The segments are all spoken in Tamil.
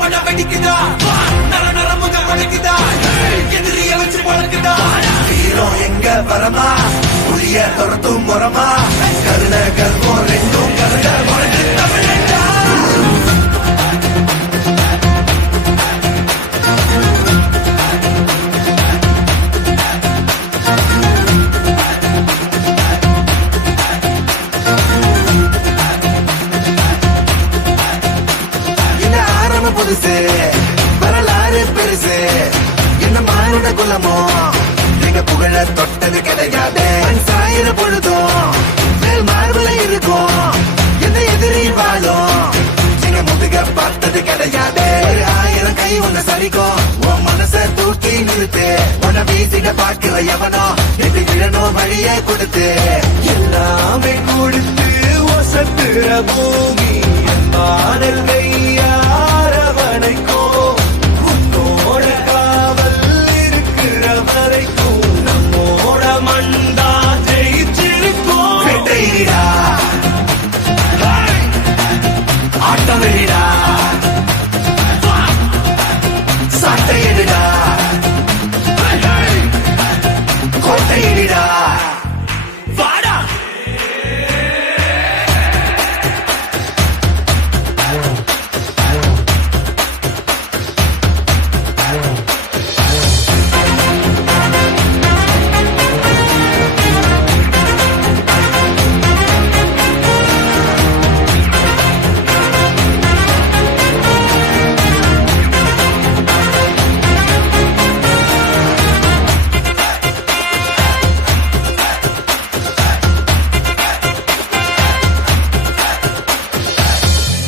பட வெடிக்குதா நர நர முக படைக்குதா எதிரிய வச்சு பழக்குதா வீரம் எங்க வரமா புளிய துரத்தும் முறமா கருண கர்மம் ரெண்டும் கருண முறைக்கு தமிழா புதுசு வரலாறு பெருசு என்ன மானுட குலமோ நீங்க புகழ தொட்டது கிடையாது சாயிர பொழுதும் மேல் மார்புல இருக்கும் எந்த எதிரி வாழும் நீங்க முதுக பார்த்தது கிடையாது 1000 கை ஒண்ணு சரிக்கும் உன் மனச தூக்கி நிறுத்து உன்னை வீசிட பாக்குற எவனோ எது விழணும் வழியே கொடுத்து எல்லாமே கொடுத்து ஒசத்துற பூமி மாடல் கையா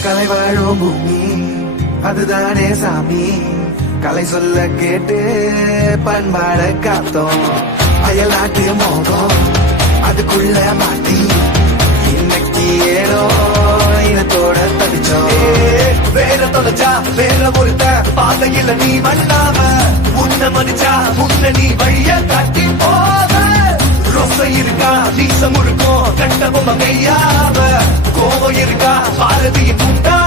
கலை வாழும் பூமி அதுதானே சாமி கலை சொல்ல கேட்டு பண்பாட காத்தோம் அயல் நாட்டு மோகம் அதுக்குள்ள மாட்டி இன்னைக்கு ஏனோ இனத்தோட தடிச்சோம் வேற தொலைச்சா வேற ஒருத்த பாதையில நீ வண்ணாம முன்ன மதிச்சா முன்ன நீ வழிய காட்டி போவ ரொச இருக்கா நீசம் இருக்கும் கண்ட பொம்மை கையாவ கோவம் இருக்கா பாரதியின் உண்டா